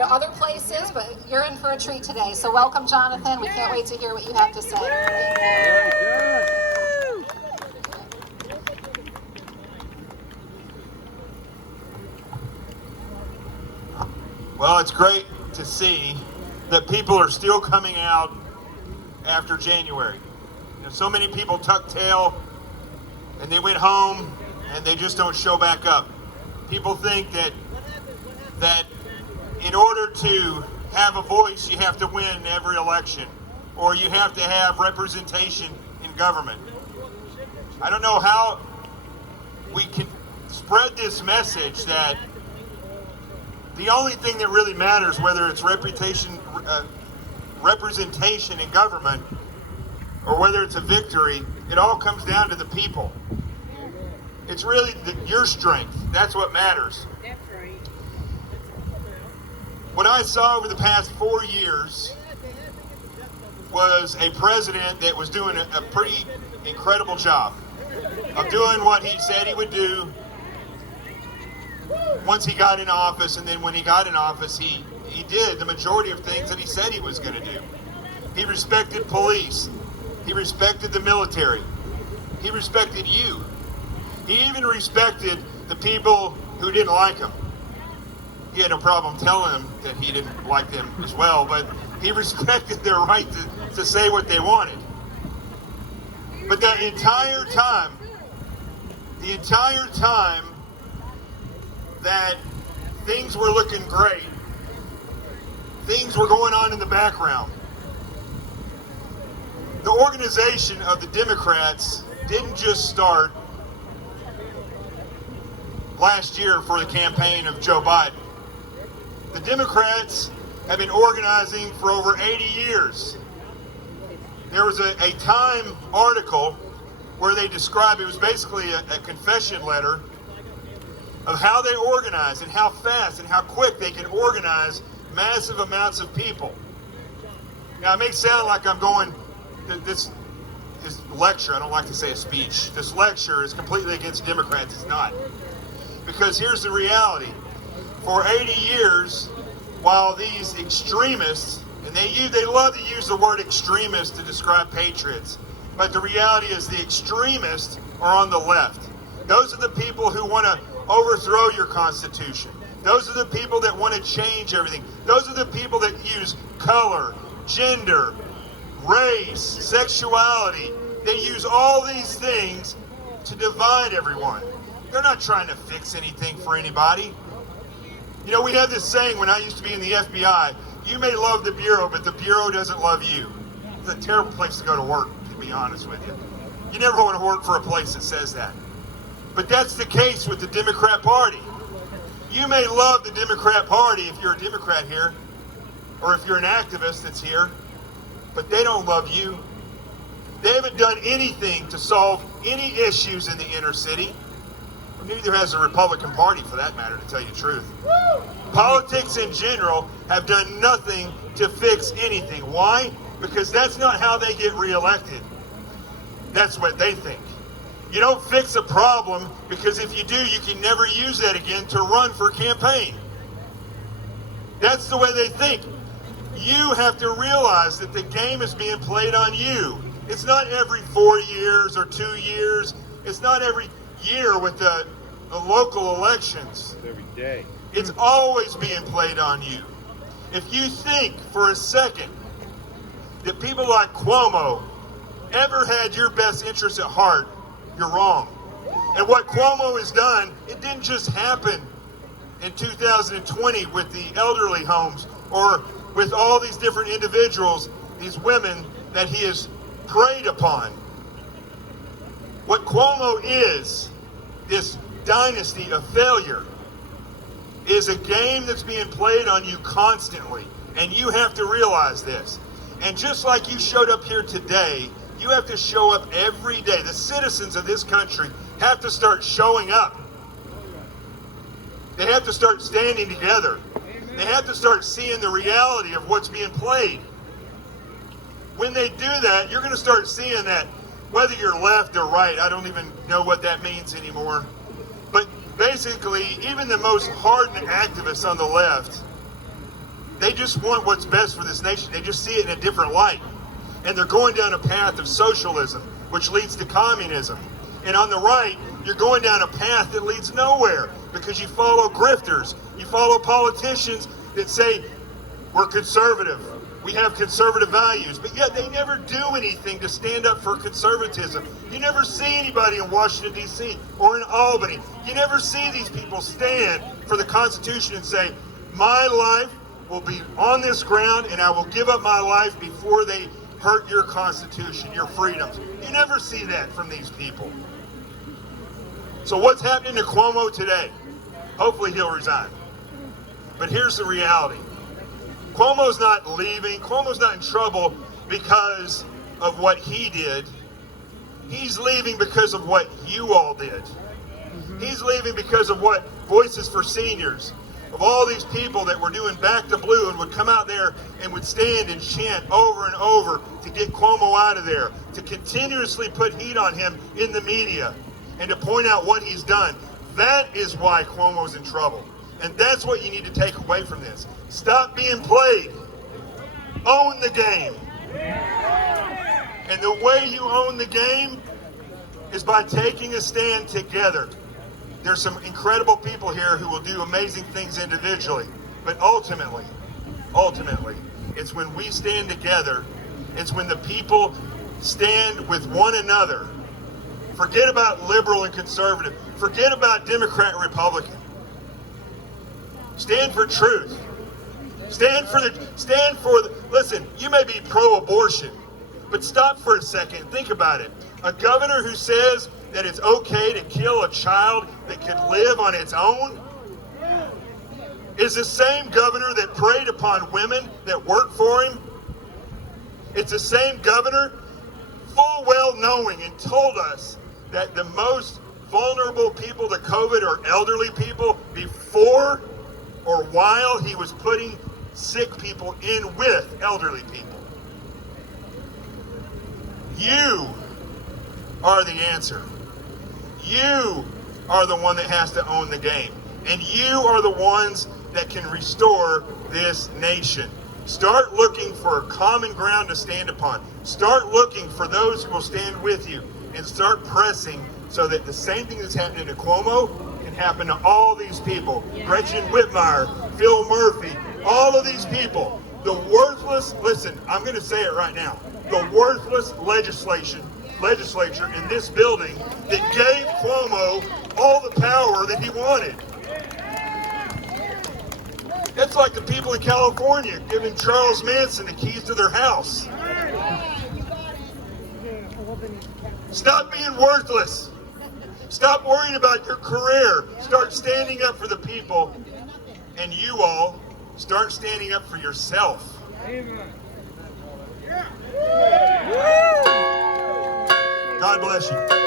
or other places, but you're in for a treat today. So welcome, Jonathan. We can't wait to hear what you have to say. Thank you. Well, it's great to see that people are still coming out after January. You know, so many people tucked tail and they went home and they just don't show back up. People think that in order to have a voice, you have to win every election, or you have to have representation in government. I don't know how we can spread this message that the only thing that really matters, whether it's representation in government or whether it's a victory, it all comes down to the people. It's really your strength. That's what matters. That's right. What I saw over the past 4 years was a president that was doing a pretty incredible job of doing what he said he would do once he got in office, and then when he got in office, he did the majority of things that he said he was going to do. He respected police. He respected the military. He respected you. He even respected the people who didn't like him. He had no problem telling them that he didn't like them as well, but he respected their right to say what they wanted. But the entire time that things were looking great, things were going on in the background. The organization of the Democrats didn't just start last year for the campaign of Joe Biden. The Democrats have been organizing for over 80 years. There was a Time article where they described, it was basically a confession letter of how they organize and how fast and how quick they can organize massive amounts of people. Now, it may sound like I'm going, this lecture, I don't like to say a speech, this lecture is completely against Democrats. It's not. Because here's the reality. For 80 years, while these extremists, and they love to use the word extremist to describe patriots, but the reality is the extremists are on the left. Those are the people who want to overthrow your Constitution. Those are the people that want to change everything. Those are the people that use color, gender, race, sexuality. They use all these things to divide everyone. They're not trying to fix anything for anybody. You know, we had this saying when I used to be in the FBI, you may love the Bureau, but the Bureau doesn't love you. It's a terrible place to go to work, to be honest with you. You never want to work for a place that says that. But that's the case with the Democrat Party. You may love the Democrat Party if you're a Democrat here, or if you're an activist that's here, but they don't love you. They haven't done anything to solve any issues in the inner city. Neither has the Republican Party, for that matter, to tell you the truth. Politics in general have done nothing to fix anything. Why? Because that's not how they get reelected. That's what they think. You don't fix a problem, because if you do, you can never use that again to run for campaign. That's the way they think. You have to realize that the game is being played on you. It's not every 4 years or 2 years. It's not every year with the local elections. Every day. It's always being played on you. If you think for a second that people like Cuomo ever had your best interests at heart, you're wrong. And what Cuomo has done, it didn't just happen in 2020 with the elderly homes or with all these different individuals, these women that he has preyed upon. What Cuomo is, this dynasty of failure, is a game that's being played on you constantly. And you have to realize this. And just like you showed up here today, you have to show up every day. The citizens of this country have to start showing up. They have to start standing together. They have to start seeing the reality of what's being played. When they do that, you're going to start seeing that whether you're left or right, I don't even know what that means anymore. But basically, even the most hardened activists on the left They just want what's best for this nation. They just see it in a different light. And they're going down a path of socialism, which leads to communism. And on the right, you're going down a path that leads nowhere because you follow grifters. You follow politicians that say, we're conservative. We have conservative values, but yet they never do anything to stand up for conservatism. You never see anybody in Washington, D.C. or in Albany. You never see these people stand for the Constitution and say, my life will be on this ground and I will give up my life before they hurt your Constitution, your freedoms. You never see that from these people. So what's happening to Cuomo today? Hopefully he'll resign. But here's the reality. Cuomo's not leaving. Cuomo's not in trouble because of what he did. He's leaving because of what you all did. He's leaving because of what Voices for Seniors, of all these people that were doing Back to Blue and would come out there and would stand and chant over and over to get Cuomo out of there, to continuously put heat on him in the media and to point out what he's done. That is why Cuomo's in trouble. And that's what you need to take away from this. Stop being played. Own the game. And the way you own the game is by taking a stand together. There's some incredible people here who will do amazing things individually. But ultimately, it's when we stand together, it's when the people stand with one another. Forget about liberal and conservative. Forget about Democrat and Republican. Stand for truth. Listen, you may be pro-abortion, but stop for a second and think about it. A governor who says that it's okay to kill a child that could live on its own is the same governor that preyed upon women that work for him. It's the same governor full well knowing and told us that the most vulnerable people to COVID are elderly people before or while he was putting sick people in with elderly people. You are the answer. You are the one that has to own the game. And you are the ones that can restore this nation. Start looking for common ground to stand upon. Start looking for those who will stand with you. And start pressing so that the same thing that's happening to Cuomo can happen to all these people. Gretchen Whitmire, Phil Murphy, all of these people. The worthless, listen, I'm going to say it right now, the worthless legislature in this building that gave Cuomo all the power that he wanted. It's like the people in California giving Charles Manson the keys to their house. Stop being worthless. Stop worrying about your career. Start standing up for the people. And you all, start standing up for yourself. God bless you.